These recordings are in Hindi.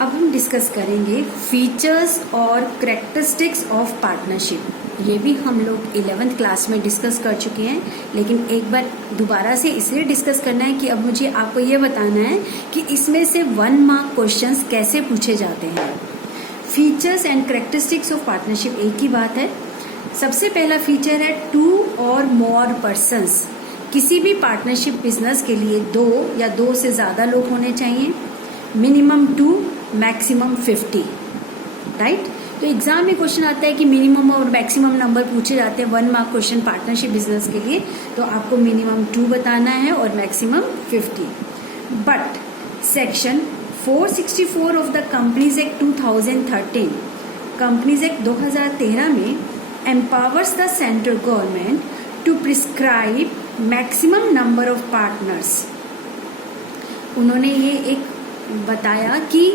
अब हम डिस्कस करेंगे फीचर्स और करेक्टरिस्टिक्स ऑफ पार्टनरशिप। ये भी हम लोग 11th क्लास में डिस्कस कर चुके हैं, लेकिन एक बार दोबारा से इसलिए डिस्कस करना है कि अब मुझे आपको ये बताना है कि इसमें से 1 मार्क क्वेश्चंस कैसे पूछे जाते हैं। Features and characteristics of partnership एक ही बात है। सबसे पहला फीचर है 2 और मोर पर्सन्स। किसी भी पार्टनरशिप बिजनेस के लिए 2 या 2 से ज्यादा लोग होने चाहिए, मिनिमम 2 मैक्सिमम 50, राइट। तो एग्जाम में क्वेश्चन आता है कि मिनिमम और मैक्सिमम नंबर पूछे जाते हैं 1 मार्क क्वेश्चन पार्टनरशिप बिजनेस के लिए, तो आपको मिनिमम 2 बताना है और maximum 50। But section 464 of the companies act 2013, companies act 2013 में empowers the central government to prescribe maximum number of partners. उन्होंने ये एक बताया कि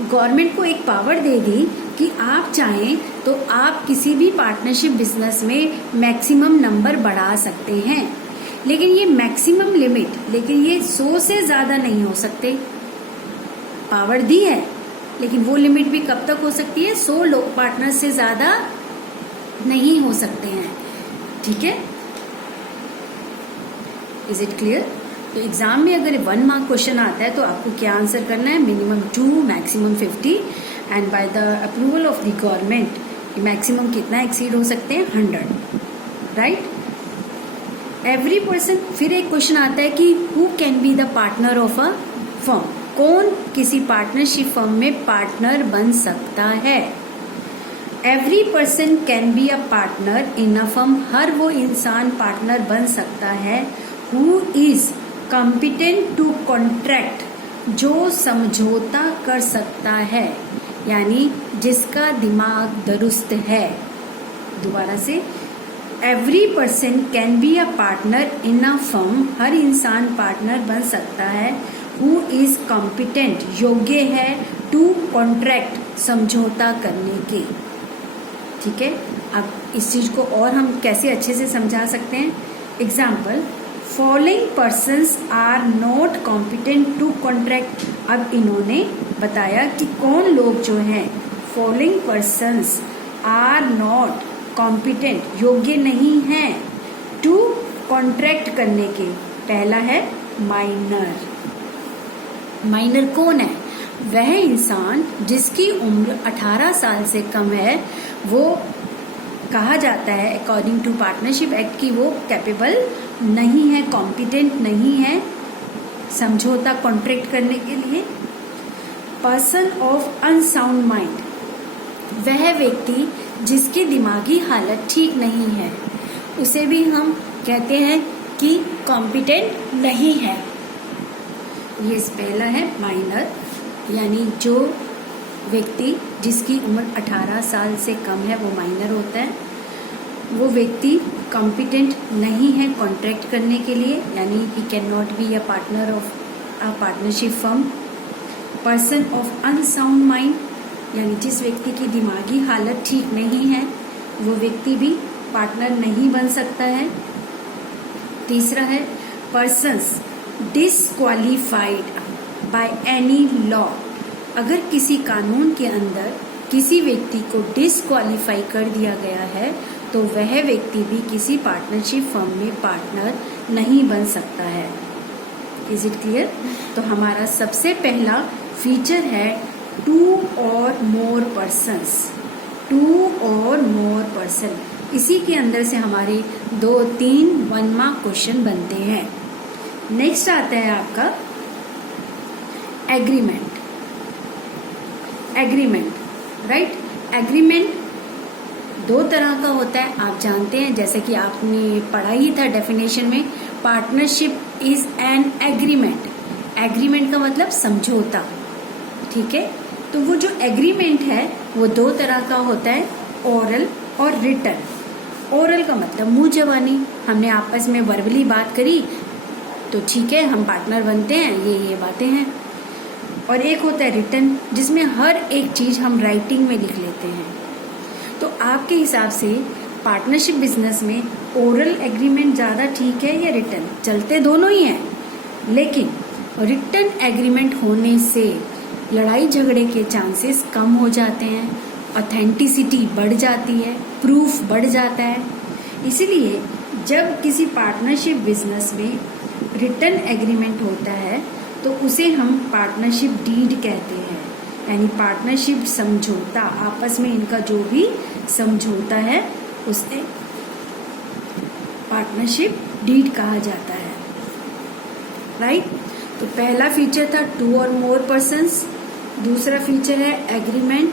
गवर्नमेंट को एक पावर दे दी कि आप चाहें तो आप किसी भी पार्टनरशिप बिजनेस में मैक्सिमम नंबर बढ़ा सकते हैं, लेकिन ये मैक्सिमम लिमिट, लेकिन ये 100 से ज्यादा नहीं हो सकते। पावर दी है, लेकिन वो लिमिट भी कब तक हो सकती है? 100 लोग पार्टनर से ज्यादा नहीं हो सकते हैं, ठीक है। Is it clear? तो एग्जाम में अगर 1 मार्क क्वेश्चन आता है तो आपको क्या आंसर करना है? Minimum 2 maximum 50 and by the approval of the government maximum कितना एक्सीड हो सकते हैं? 100, राइट। एवरी पर्सन, फिर एक क्वेश्चन आता है कि who can be the partner of a firm. कौन किसी पार्टनरशिप फर्म में पार्टनर बन सकता है? Every person can be a partner in a firm. हर वो इंसान पार्टनर बन सकता है who is competent to contract, जो समझौता कर सकता है, यानी जिसका दिमाग दुरुस्त है। दोबारा से, every person can be a partner in a firm. हर इंसान पार्टनर बन सकता है हु इज कॉम्पिटेंट, योग्य है, टू कॉन्ट्रैक्ट, समझौता करने के, ठीक है। अब इस चीज को और हम कैसे अच्छे से समझा सकते हैं? Example, following persons are not competent to contract. अब इन्होंने बताया कि कौन लोग जो हैं, following persons are not competent, योग्य नहीं हैं टू कॉन्ट्रैक्ट करने के। पहला है माइनर। माइनर कौन है? वह इंसान जिसकी उम्र 18 साल से कम है, वो कहा जाता है अकॉर्डिंग टू पार्टनरशिप एक्ट की वो कैपेबल नहीं है, कॉम्पिटेंट नहीं है समझौता कॉन्ट्रैक्ट करने के लिए। पर्सन ऑफ अनसाउंड माइंड, वह व्यक्ति जिसकी दिमागी हालत ठीक नहीं है, उसे भी हम कहते हैं कि कॉम्पिटेंट नहीं है। ये पहला है माइनर, यानी जो व्यक्ति जिसकी उम्र 18 साल से कम है वो माइनर होता है। वो व्यक्ति कॉम्पिटेंट नहीं है कॉन्ट्रैक्ट करने के लिए, यानी he can not be a partner of a partnership firm. Person of unsound mind, यानी जिस व्यक्ति की दिमागी हालत ठीक नहीं है, वो व्यक्ति भी पार्टनर नहीं बन सकता है। तीसरा है persons disqualified by any law. अगर किसी कानून के अंदर किसी व्यक्ति को डिसक्वालीफाई कर दिया गया है तो वह व्यक्ति भी किसी पार्टनरशिप फर्म में पार्टनर नहीं बन सकता है। Is it clear? तो हमारा सबसे पहला फीचर है 2 और मोर पर्सन्स। 2 और मोर पर्सन, इसी के अंदर से हमारे 2-3 1 मार्क क्वेश्चन बनते हैं। नेक्स्ट आता है आपका एग्रीमेंट। Agreement, right. एग्रीमेंट 2 तरह का होता है, आप जानते हैं, जैसे कि आपने पढ़ा ही था डेफिनेशन में, partnership is an agreement. Agreement का मतलब समझौता, ठीक है। तो वो जो एग्रीमेंट है वो 2 तरह का होता है, ओरल और रिटन। ओरल का मतलब मुंह जबानी, हमने आपस में वर्बली बात करी तो ठीक है, हम पार्टनर बनते हैं, ये बातें हैं। और एक होता है रिटन, जिसमें हर एक चीज हम राइटिंग में लिख लेते हैं। तो आपके हिसाब से पार्टनरशिप बिजनेस में ओरल एग्रीमेंट ज्यादा ठीक है या रिटन? चलते दोनों ही हैं, लेकिन रिटन एग्रीमेंट होने से लड़ाई झगड़े के चांसेस कम हो जाते हैं, ऑथेंटिसिटी बढ़ जाती है, प्रूफ बढ़ जाता है। इसीलिए जब किसी पार्टनरशिप बिजनेस में रिटर्न एग्रीमेंट होता है तो उसे हम पार्टनरशिप डीड कहते हैं, यानी पार्टनरशिप समझौता, आपस में इनका जो भी समझौता है उसे पार्टनरशिप डीड कहा जाता है, राइट। तो पहला फीचर था 2 और मोर पर्सन्स, दूसरा फीचर है एग्रीमेंट,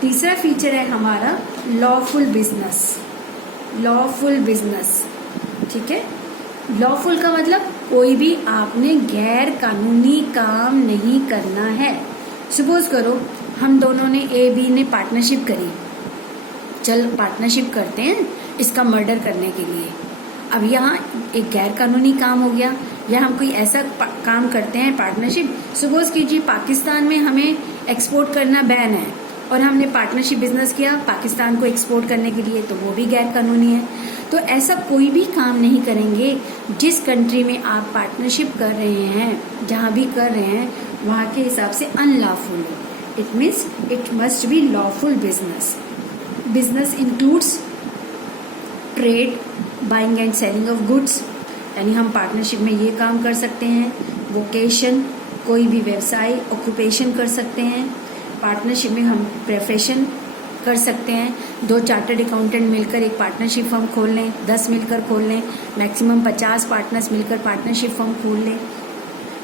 तीसरा फीचर है हमारा लॉफुल बिजनेस। लॉफुल बिजनेस, ठीक है। लॉफुल का मतलब कोई भी आपने गैर कानूनी काम नहीं करना है। सपोज करो हम दोनों ने ए बी ने पार्टनरशिप करी, चल पार्टनरशिप करते हैं इसका मर्डर करने के लिए। अब यहाँ एक गैर कानूनी काम हो गया, या हम कोई ऐसा काम करते हैं पार्टनरशिप, सपोज कीजिए पाकिस्तान में हमें एक्सपोर्ट करना बैन है और हमने पार्टनरशिप बिजनेस किया पाकिस्तान को एक्सपोर्ट करने के लिए, तो वो भी गैर कानूनी है। तो ऐसा कोई भी काम नहीं करेंगे जिस कंट्री में आप पार्टनरशिप कर रहे हैं, जहाँ भी कर रहे हैं वहाँ के हिसाब से अनलॉफुल हो। It means it must be lawful business. Business includes trade, buying and selling of goods, यानी हम पार्टनरशिप में ये काम कर सकते हैं। वोकेशन, कोई भी व्यवसाय ऑक्यूपेशन कर सकते हैं। पार्टनरशिप में हम प्रोफेशन कर सकते हैं, 2 चार्टर्ड अकाउंटेंट मिलकर एक पार्टनरशिप फर्म खोल लें, 10 मिलकर खोल लें, मैक्सिमम 50 पार्टनर्स मिलकर पार्टनरशिप फर्म खोल लें।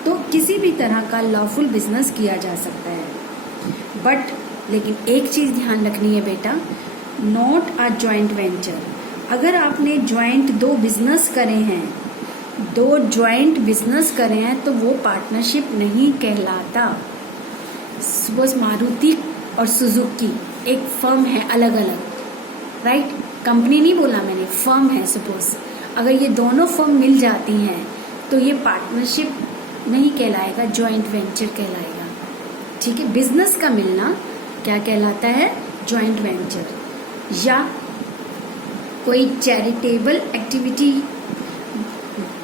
तो किसी भी तरह का लॉफुल बिजनेस किया जा सकता है। बट लेकिन एक चीज ध्यान रखनी है बेटा, नॉट अ जॉइंट वेंचर। अगर आपने जॉइंट 2 बिजनेस करे हैं, 2 जॉइंट बिजनेस करे हैं, तो वो पार्टनरशिप नहीं कहलाता। सपोज मारुति और सुजुकी एक फर्म है अलग अलग, राइट, कंपनी नहीं बोला मैंने, फर्म है सपोज। अगर ये दोनों फर्म मिल जाती हैं तो ये पार्टनरशिप नहीं कहलाएगा, जॉइंट वेंचर कहलाएगा, ठीक है। बिजनेस का मिलना क्या कहलाता है, जॉइंट वेंचर। या कोई चैरिटेबल एक्टिविटी,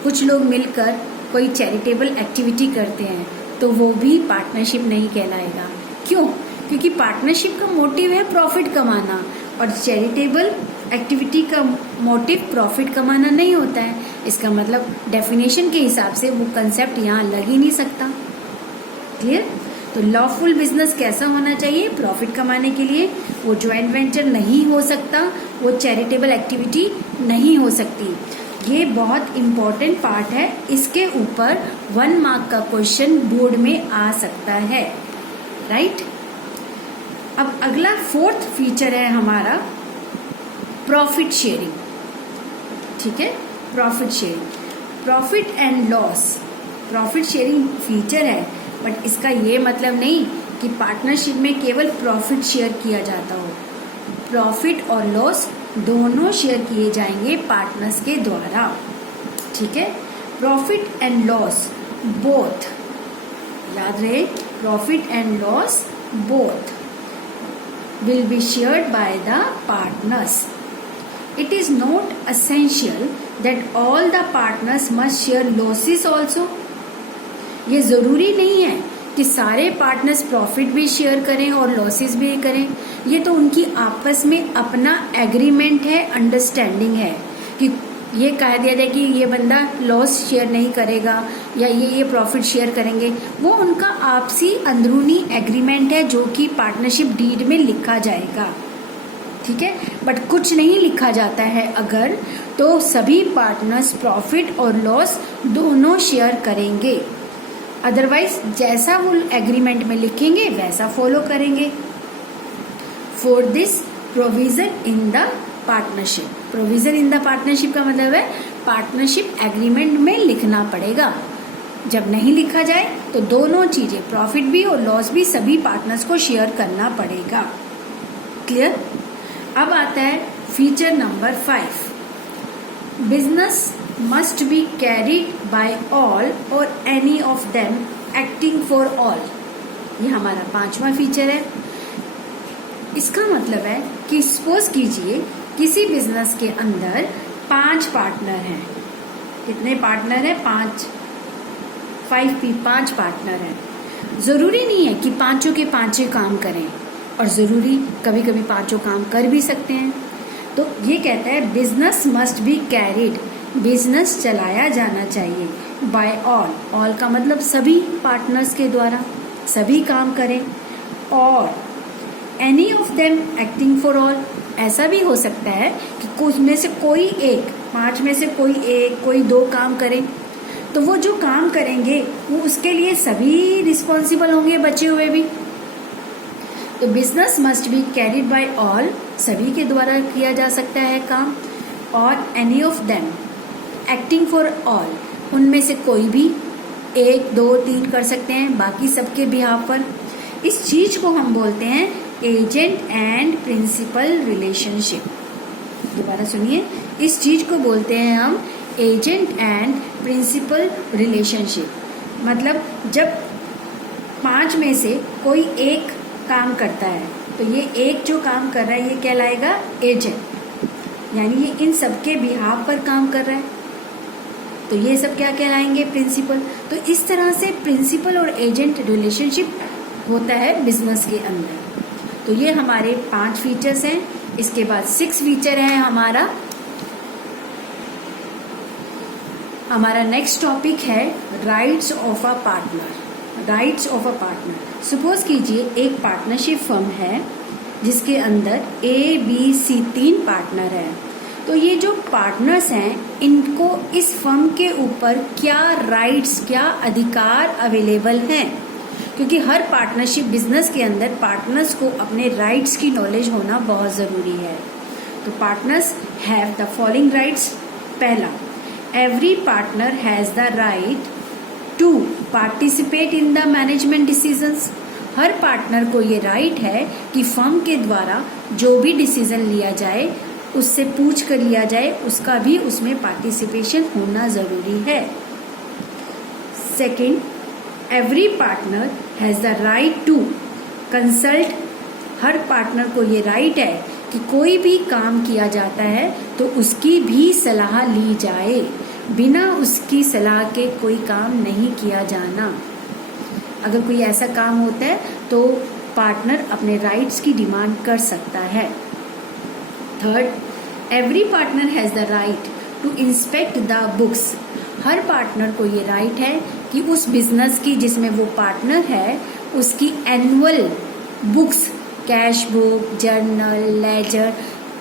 कुछ लोग मिलकर कोई चैरिटेबल एक्टिविटी करते हैं तो वो भी पार्टनरशिप नहीं कहलाएगा। क्यों? क्योंकि पार्टनरशिप का मोटिव है प्रॉफिट कमाना और चैरिटेबल एक्टिविटी का मोटिव प्रॉफिट कमाना नहीं होता है। इसका मतलब डेफिनेशन के हिसाब से वो कंसेप्ट यहाँ लग ही नहीं सकता। क्लियर? तो लॉफुल बिजनेस कैसा होना चाहिए, प्रॉफिट कमाने के लिए। वो जॉइंट वेंचर नहीं हो सकता, वो चैरिटेबल एक्टिविटी नहीं हो सकती। ये बहुत इम्पोर्टेंट पार्ट है, इसके ऊपर 1 मार्क का क्वेश्चन बोर्ड में आ सकता है, राइट। अब अगला 4th फीचर है हमारा प्रॉफिट शेयरिंग, ठीक है। Profit sharing, profit and loss, profit sharing feature है, बट इसका ये मतलब नहीं कि पार्टनरशिप में केवल प्रॉफिट शेयर किया जाता हो। प्रॉफिट और लॉस दोनों शेयर किए जाएंगे पार्टनर्स के द्वारा, ठीक है। प्रॉफिट एंड लॉस बोथ, याद रहे, profit and loss both will be shared by the partners. It is not essential that all the partners must share losses also. ये जरूरी नहीं है कि सारे पार्टनर्स प्रॉफिट भी शेयर करें और लॉसेस भी करें। ये तो उनकी आपस में अपना एग्रीमेंट है, अंडरस्टैंडिंग है कि ये कह दिया जाए कि ये बंदा लॉस शेयर नहीं करेगा या ये प्रॉफिट शेयर करेंगे। वो उनका आपसी अंदरूनी एग्रीमेंट है जो कि पार्टनरशिप डीड में लिखा जाएगा, ठीक है। बट कुछ नहीं लिखा जाता है अगर, तो सभी पार्टनर्स प्रॉफिट और लॉस दोनों शेयर करेंगे। अदरवाइज जैसा वो एग्रीमेंट में लिखेंगे वैसा फॉलो करेंगे। For this provision in the partnership, provision in the partnership का मतलब है पार्टनरशिप एग्रीमेंट में लिखना पड़ेगा। जब नहीं लिखा जाए तो दोनों चीजें, प्रॉफिट भी और लॉस भी, सभी पार्टनर्स को शेयर करना पड़ेगा। क्लियर? अब आता है feature number 5, business must be carried by all or any of them acting for all. ये हमारा 5वां फीचर है। इसका मतलब है कि सपोज कीजिए किसी बिजनेस के अंदर 5 पार्टनर हैं। कितने पार्टनर हैं? 5 पार्टनर हैं। जरूरी नहीं है कि पांचों के पांचों काम करें, और जरूरी कभी कभी पांचों काम कर भी सकते हैं। तो ये कहता है business must be carried, business चलाया जाना चाहिए बाय ऑल, ऑल का मतलब सभी पार्टनर्स के द्वारा, सभी काम करें, और any of them acting for all, ऐसा भी हो सकता है कि कुछ में से कोई एक, पांच में से कोई एक, कोई दो काम करें, तो वो जो काम करेंगे वो उसके लिए सभी रिस्पॉन्सिबल होंगे, बचे हुए भी। तो business must be carried by all, सभी के द्वारा किया जा सकता है काम, और any of them acting for all, उनमें से कोई भी एक, दो, तीन कर सकते हैं, बाकी सबके बिहाफ पर। इस चीज को हम बोलते हैं एजेंट एंड प्रिंसिपल रिलेशनशिप। दोबारा सुनिए, इस चीज को बोलते हैं हम एजेंट एंड प्रिंसिपल रिलेशनशिप। मतलब जब पांच में से कोई एक काम करता है तो ये एक जो काम कर रहा है ये कहलाएगा एजेंट, यानी ये इन सबके बिहाफ पर काम कर रहा है, तो ये सब क्या कहलाएंगे? प्रिंसिपल। तो इस तरह से प्रिंसिपल और एजेंट रिलेशनशिप होता है बिजनेस के अंदर। तो ये हमारे 5 फीचर्स हैं। इसके बाद 6 फीचर है हमारा नेक्स्ट टॉपिक है rights of a partner. Rights of a partner, suppose कीजिए एक पार्टनरशिप फर्म है जिसके अंदर ABC 3 पार्टनर है। तो ये जो पार्टनर्स हैं इनको इस फर्म के ऊपर क्या राइट्स, क्या अधिकार अवेलेबल हैं, क्योंकि हर पार्टनरशिप बिजनेस के अंदर पार्टनर्स को अपने राइट्स की नॉलेज होना बहुत जरूरी है। तो partners have the following rights. पहला, every partner has the right to participate in the management decisions. हर पार्टनर को ये राइट है कि फर्म के द्वारा जो भी डिसीजन लिया जाए उससे पूछ कर लिया जाए, उसका भी उसमें पार्टिसिपेशन होना जरूरी है। Second, every partner has the right to consult. हर पार्टनर को ये राइट है कि कोई भी काम किया जाता है तो उसकी भी सलाह ली जाए, बिना उसकी सलाह के कोई काम नहीं किया जाना। अगर कोई ऐसा काम होता है तो पार्टनर अपने राइट्स की डिमांड कर सकता है। Third, every partner has the right to inspect the books. हर पार्टनर को ये राइट है कि उस बिजनेस की जिसमें वो पार्टनर है उसकी annual books, cash book, journal, ledger,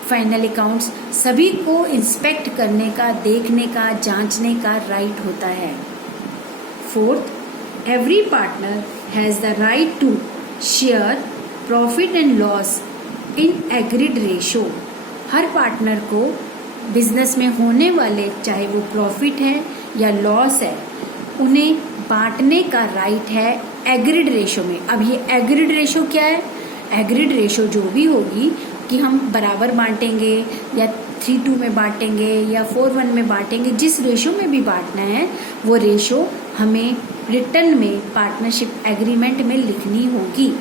final accounts, सभी को इंस्पेक्ट करने का, देखने का, जांचने का राइट होता है। Fourth, every partner has the right to share profit and loss in agreed ratio. हर पार्टनर को बिजनेस में होने वाले, चाहे वो प्रॉफिट है या लॉस है, उन्हें बांटने का राइट है एग्रीड रेशो में। अब ये एग्रीड रेशो क्या है? एग्रीड रेशो जो भी होगी कि हम बराबर बांटेंगे या 3:2 में बांटेंगे या 4:1 में बांटेंगे, जिस रेशो में भी बांटना है वो रेशो हमें रिटर्न में पार्टनरशिप एग्रीमेंट में लिखनी होगी।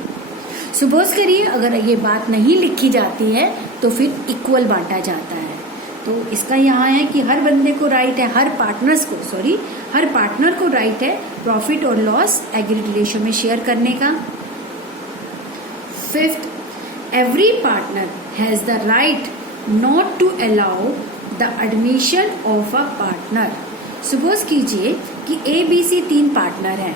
सपोज करिए अगर ये बात नहीं लिखी जाती है तो फिर इक्वल बांटा जाता है। तो इसका यहाँ है कि हर बंदे को राइट है, हर पार्टनर को राइट है प्रॉफिट और लॉस एग्रीड रेशो में शेयर करने का। Fifth, every partner has the right not to allow the admission of a partner. Suppose कीजिए कि ABC 3 पार्टनर है।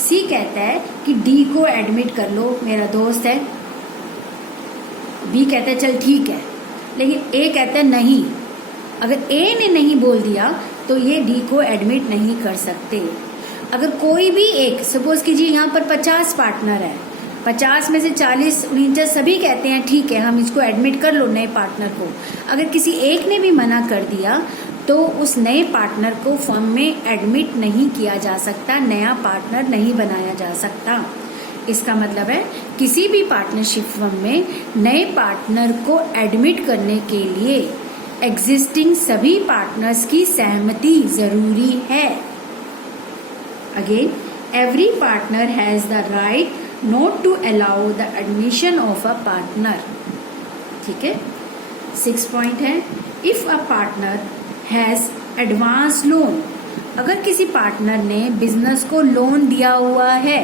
C कहता है कि D को एडमिट कर लो, मेरा दोस्त है। B कहता है चल ठीक है, लेकिन A कहता है नहीं। अगर A ने नहीं बोल दिया तो ये D को एडमिट नहीं कर सकते। अगर कोई भी एक, सपोज कीजिए यहाँ पर 50 पार्टनर है, 50 में से 40, 49 सभी कहते हैं ठीक है हम इसको एडमिट कर लो नए पार्टनर को। अगर किसी एक ने भी मना कर दिया तो उस नए पार्टनर को फर्म में एडमिट नहीं किया जा सकता, नया पार्टनर नहीं बनाया जा सकता। इसका मतलब है किसी भी पार्टनरशिप फर्म में नए पार्टनर को एडमिट करने के लिए एग्जिस्टिंग सभी पार्टनर्स की सहमति जरूरी है। Again, every partner has the right not to allow the admission of a partner. ठीक है। 6 पॉइंट है, if a partner has advance loan. अगर किसी पार्टनर ने बिजनेस को लोन दिया हुआ है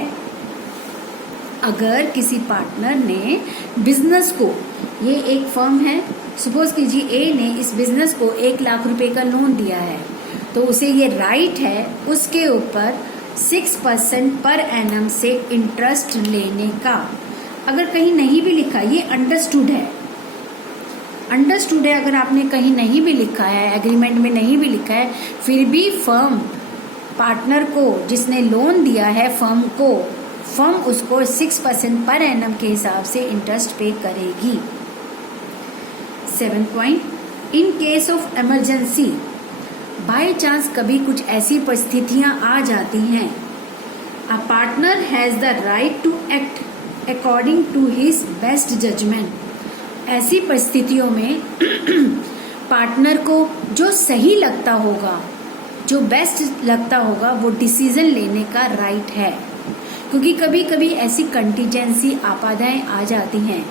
अगर किसी पार्टनर ने बिजनेस को, ये एक फर्म है, सपोज कीजिए ए ने इस बिजनेस को 1 लाख रुपए का लोन दिया है, तो उसे ये राइट है उसके ऊपर 6% पर एनम से इंटरेस्ट लेने का। अगर कहीं नहीं भी लिखा, ये अंडरस्टूड है, अगर आपने कहीं नहीं भी लिखा है, एग्रीमेंट में नहीं भी लिखा है, फिर भी फर्म पार्टनर को, जिसने लोन दिया है फर्म उसको 6% पर एनम के हिसाब से इंटरेस्ट पे करेगी। 7 point, in case of emergency, by chance कभी कुछ ऐसी परिस्थितियां आ जाती हैं, a partner has the right to act according to his best judgement. ऐसी परिस्थितियों में पार्टनर को जो सही लगता होगा, जो बेस्ट लगता होगा, वो डिसीजन लेने का राइट है। क्योंकि कभी कभी ऐसी कंटीजेंसी आपदाएं आ जाती हैं,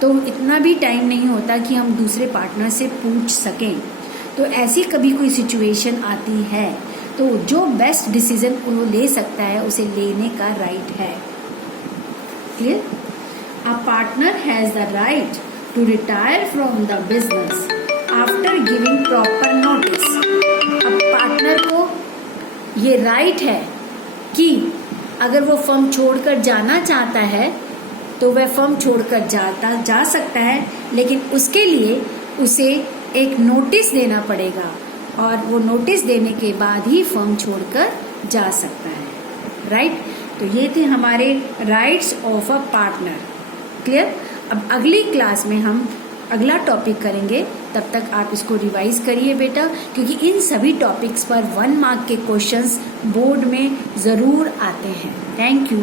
तो इतना भी टाइम नहीं होता कि हम दूसरे पार्टनर से पूछ सकें। तो ऐसी कभी कोई सिचुएशन आती है, तो जो बेस्ट डिसीजन वो ले सकता है, उसे लेने का राइट है। Clear? A partner has the right to retire from the business after giving proper notice. अब पार्टनर को ये राइट है कि अगर वो फर्म छोड़कर जाना चाहता है तो वह फर्म छोड़कर जा सकता है, लेकिन उसके लिए उसे एक नोटिस देना पड़ेगा, और वो नोटिस देने के बाद ही फर्म छोड़कर जा सकता है। राइट? तो ये थे हमारे rights of a partner. Clear? अब अगली क्लास में हम अगला टॉपिक करेंगे, तब तक आप इसको रिवाइज करिए बेटा, क्योंकि इन सभी टॉपिक्स पर 1 मार्क के क्वेश्चंस बोर्ड में जरूर आते हैं। Thank you.